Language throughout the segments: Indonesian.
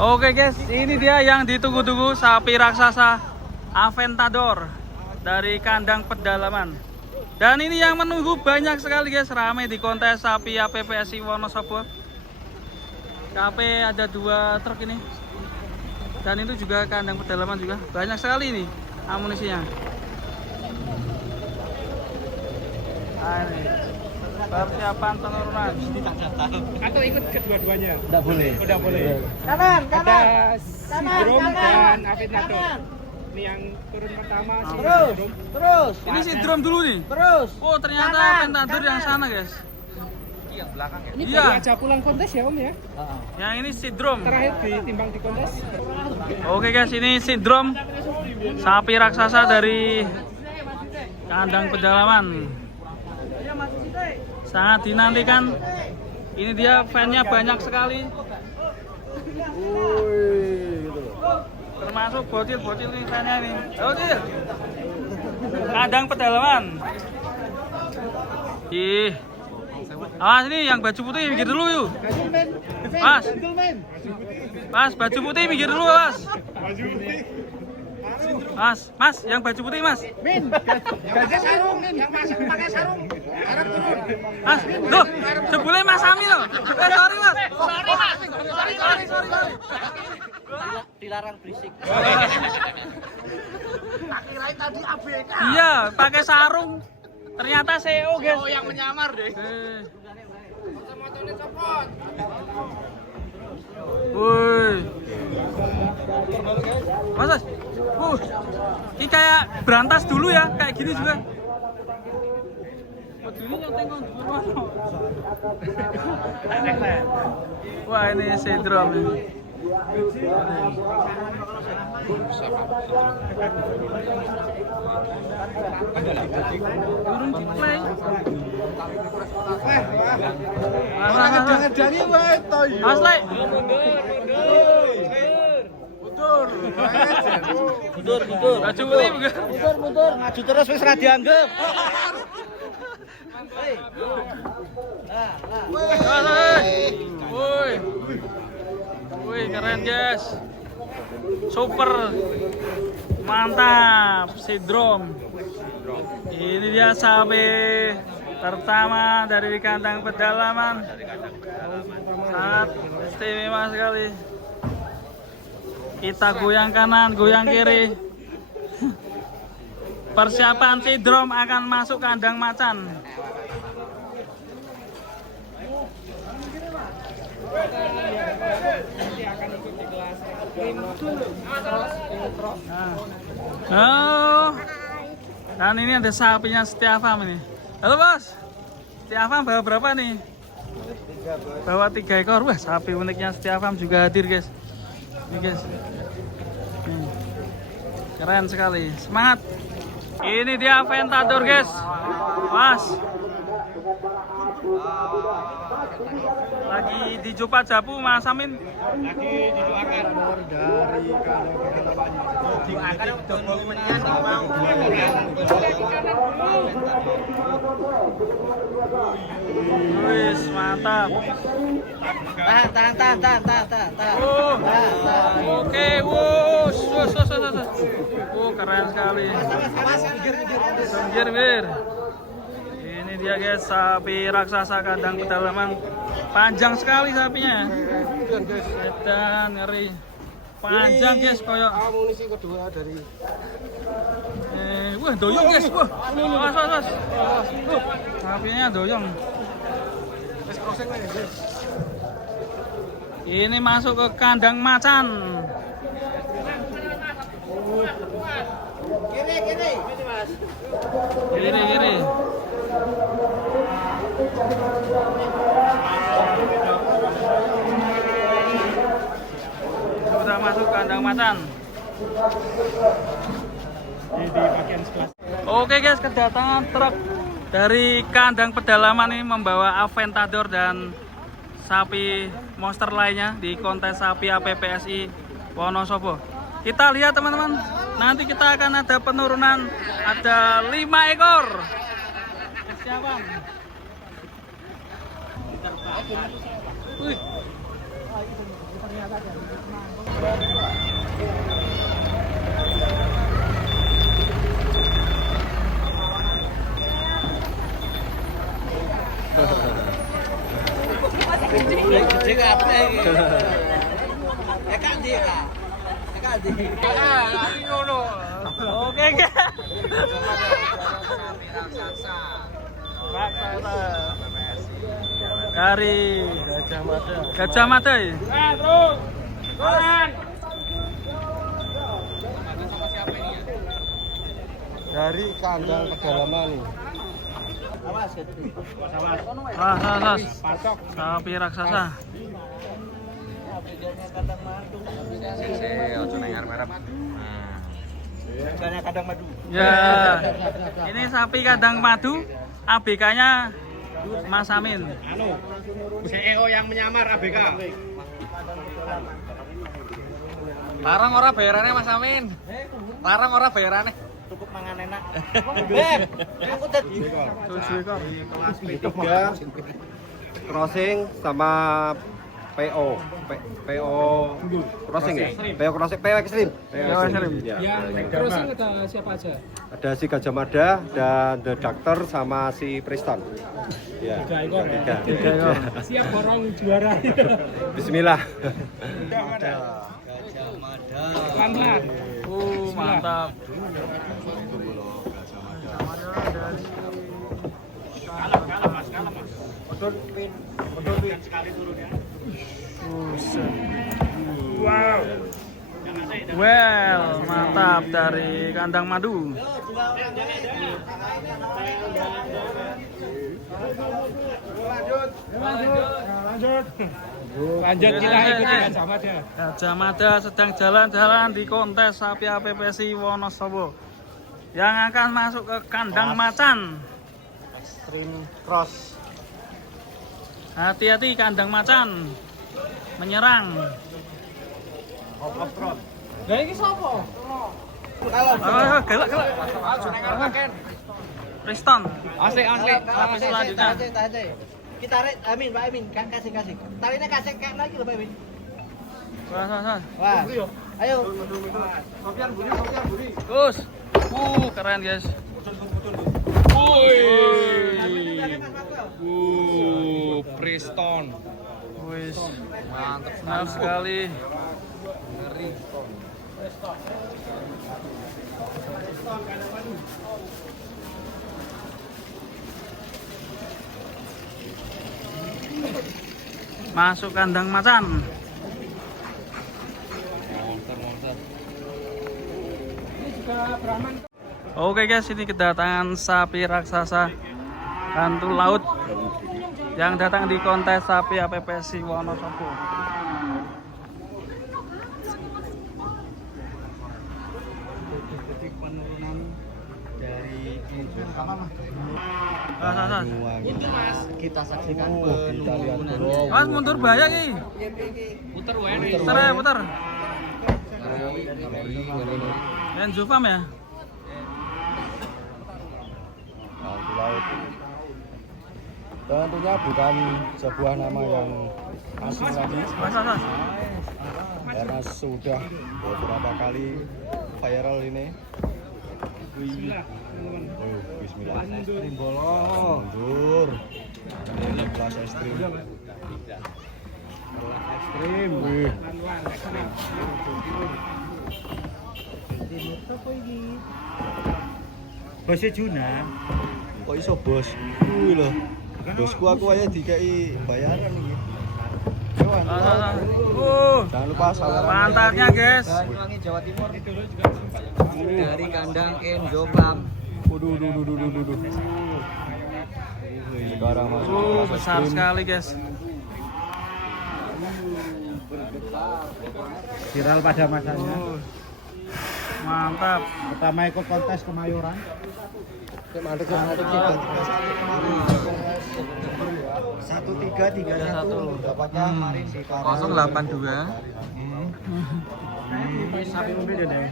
Oke guys, ini dia yang ditunggu-tunggu sapi raksasa Aventador dari kandang pedalaman. Dan ini yang menunggu banyak sekali guys, ramai di kontes sapi APPSI Wonosobo. KP ada 2 truk ini. Dan itu juga kandang pedalaman juga. Banyak sekali ini amunisinya. Nah, ini persiapan penurunan. Atau ikut kedua-duanya? Tidak boleh. Udah boleh. Kanan, Ada kanan, Sidrom kanan, dan Aventador. kanan. Ini yang turun pertama si Terus, Sidrom. terus, Ini si drum dulu nih. terus. Oh ternyata Kanan, Aventador yang sana guys. Ini Iya. baru aja pulang kontes ya Om ya? Yang ini si drum. Terakhir ditimbang di kontes. Oke guys, ini si drum sapi raksasa dari kandang pedalaman. Sangat dinantikan. Ini dia fan-nya banyak sekali. Termasuk bocil-bocil nih fan-nya nih. Bocil. Kandang pedalaman. Ih. Awas nih yang baju putih minggir dulu yuk. Mas. Mas, baju putih minggir dulu, Mas. Mas, yang baju putih, Mas. Pakai sarung, Min. Yang masuk pakai sarung. Harap turun. Mas, loh, sebelumnya Mas Ami loh. Sorry, Mas. Sorry. Dilarang berisik. Tak kirain tadi ABK. Iya, pakai sarung. Ternyata CEO, guys. Oh, yang menyamar deh. Woi. Mas. Ini kayak berantas dulu ya, kayak gini juga. Wah, ini sindrom ini. Turun play. Ngedani wae to yo. Mas Le. Mundur. Baju putih bukan? Mundur. Maju terus wis ra dianggep. Woi. Woi, keren guys. Super. Mantap, sindrom. Ini dia sapi pertama dari kandang pedalaman. Sangat istimewa sekali. Kita goyang kanan, goyang kiri. Persiapan sindrom akan masuk kandang macan. Nanti akan ikut di kelas Oh. Dan ini ada sapinya Setiafam ini. Halo Bos. Setiafam bawa berapa nih? Bawa 3 ekor. Wah, sapi uniknya Setiafam juga hadir guys. Ini guys. Nih. Keren sekali. Semangat. Ini dia Aventador guys. Mas. Lagi di Jopa Japu Mas Amin. lagi didoakan Dari kalau Wis, mantap. Tahan. Oh. Oke, wus. Oh, keren sekali. Pinggir. Ini dia guys, sapi raksasa kandang pedalaman. Panjang sekali sapinya. Edan, ngeri. Panjang guys, koyok. amunisi kedua dari Wah, doyong guys. Wah. Was. Sapinya doyong. Ini masuk ke kandang macan. Kiri. Sudah masuk kandang macan. di bagian sebelah. Oke guys, kedatangan truk dari kandang pedalaman ini membawa Aventador dan sapi monster lainnya di kontes sapi APPSI Wonosobo. Kita lihat teman-teman, nanti kita akan ada penurunan, ada 5 ekor. Persiapan. Wih. Oke, guys. Raksasa dari Gajah Mada. Terus. Dari kandang pedalaman. Awas gitu. Sapi raksasa. Kandang kandang madu. Ya. Ini sapi kandang madu. ABK-nya Mas Amin. CEO yang menyamar ABK. Larang ora bayarannya Mas Amin. Larang ora bayarannya. Cukup mangan enak. Beb, aku tadi. Ya, crossing sama PO crossing ya? PO crossing, PO extreme. Ya. Yang crossing ada siapa aja? Ada si Gajah Mada dan The Doctor sama si Preston. Ya. Tiga. Siap borong juara. Bismillah. Pelan-pelan. Mantap. Well, mantap dari kandang madu. Lanjut kita ikuti Gajah Mada. Gajah Mada sedang jalan-jalan di kontes sapi APPSI Wonosobo yang akan masuk ke kandang macan. Extreme cross. Hati-hati kandang macan menyerang. Lah iki sapa? Galak. Preston. Asli. Sapi selanjutnya. Kita tarik, Amin, Pak Amin, kasih. Tariknya kasih kayak lagi loh, Pak Amin. Wah. Wah, ayo. Gus. Keren guys. Preston. Wis, Mantap senang sekali. Ngeri. Masuk kandang macan. Monster. Oke guys, ini kedatangan sapi raksasa hantu laut yang datang di kontes sapi APPSI Wonosobo. Detik penurunan dari Itu Mas, kita saksikan kita lihat dulu. Mas mundur bahaya ki. Puter wae. Putar. Dan Zufam ya. Hantu laut. Tentunya bukan sebuah nama yang asing lagi Mas. karena sudah beberapa kali viral ini. Bismillah. Ekstrim bolong. Mundur. Ini kelas ekstrim. Ekstrim. Wih. Bosnya Juna. Kok iso bos? Kuwi lho. Bosku aku aja dikei bayaran iki. Jangan lupa salam. Pantatnya guys. Banyuwangi Jawa Timur itu juga dari kandang Enjo Pam. Waduh. Sekarang masuk kelas Besar ekstrim. sekali guys. Viral pada masanya. Mantap. Pertama ikut kontes Kemayoran. Mantap. 1331 dapatnya kemarin di 082. sapi mobil deh.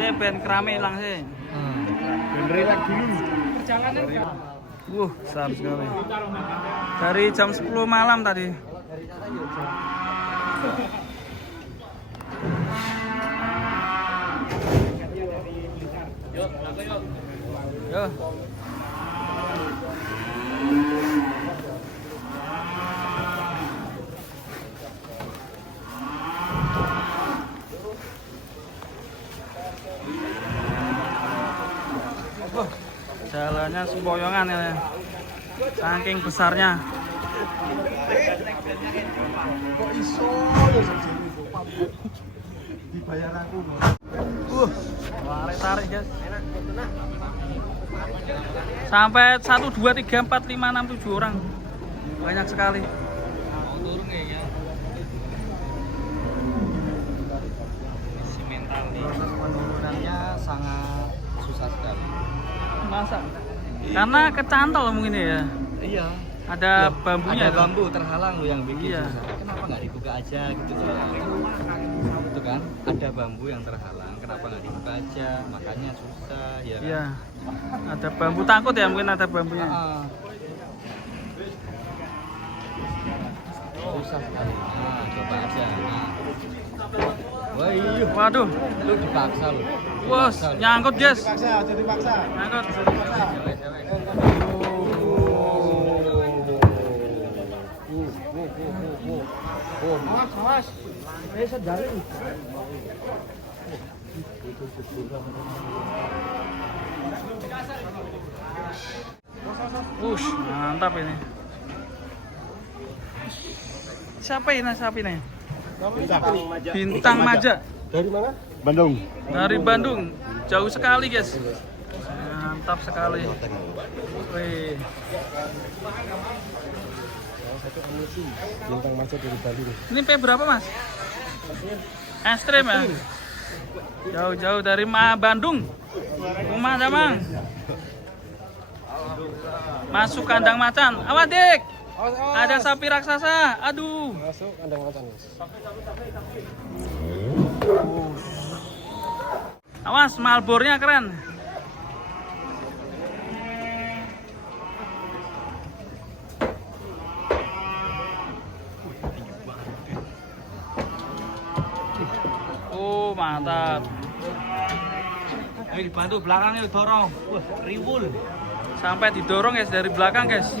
Saya ben kerame lang sih. Besar sekali. Dari jam 10 malam tadi. Yo. Harganya sempoyongan ya. Saking besarnya. Kok iso lho segini Pak. Dibayar aku. Tarik guys. Sampai 1, 2, 3, 4, 5, 6, 7 orang. Banyak sekali. Mau turun kayaknya. Si mental nih. Proses penurunannya sangat susah sekali. Masa? Karena kecantol mungkin ya. Iya. Ada bambunya. Ada bambu terhalang lo yang bikin Iya. susah. Kenapa nggak dibuka aja gitu sih? Itu kan ada bambu yang terhalang. Kenapa nggak dibuka aja? Makanya susah ya. Kan? Iya. Ada bambu, takut ya mungkin ada bambunya. Susah sekali. Nah, coba aja. Nah. Wah, iya. Waduh. Lu dipaksa lu. Wos, nyangkut guys. Jadi paksa. Nyangkut. Awas. Sendalnya. Mantap ini. Siapa ini? Siapa ini? Bintang Maja. Dari mana? Bandung. Dari Bandung. Jauh sekali guys. Mantap sekali. Wih. Bintang Maja dari Bandung. Ini P berapa mas? Ekstrim ya? Jauh-jauh dari Bandung. Rumah Damang. Masuk kandang macan. Awas dik. Ada sapi raksasa. Aduh. Masuk kandang macan. Awas, malbornya keren. Oh, mantap. Ayo dibantu belakangnya dorong. Wah, riwul. Sampai didorong guys dari belakang guys.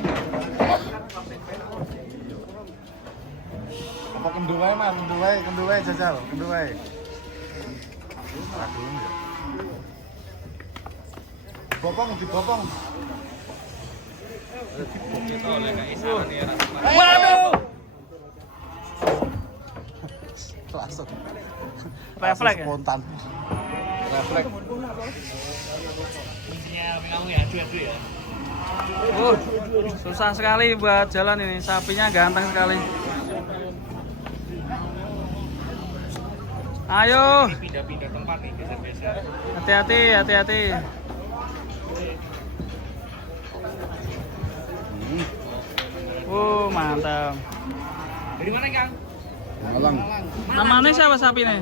Apa kendu wae Mas? Kendu wae jajal, kendu wae. Bopong dibopong. Waduh. Langsung. Refleks ya? Spontan. Refleks. Susah sekali buat jalan ini. Sapinya ganteng sekali. Ayo. Pindah-pindah tempat nih, geser-geser. Hati-hati, hati-hati. Mantap. Dari mana, Kang? Malang. Namanya siapa sapi nih?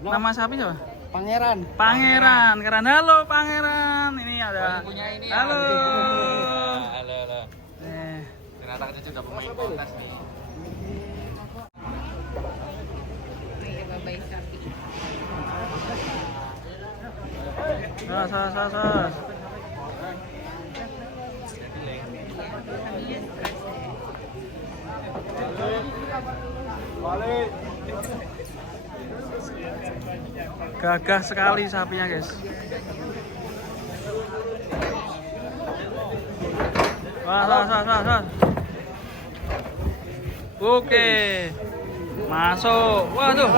Nama sapi siapa? Pangeran. Pangeran. Keren. Halo Pangeran. Ini ada. Punya ini. Halo. Halo. Nih. Ternyata kita sudah pemain kontes nih. Sas. Gagah sekali sapinya guys. Wah, sas. Oke. Masuk. Waduh.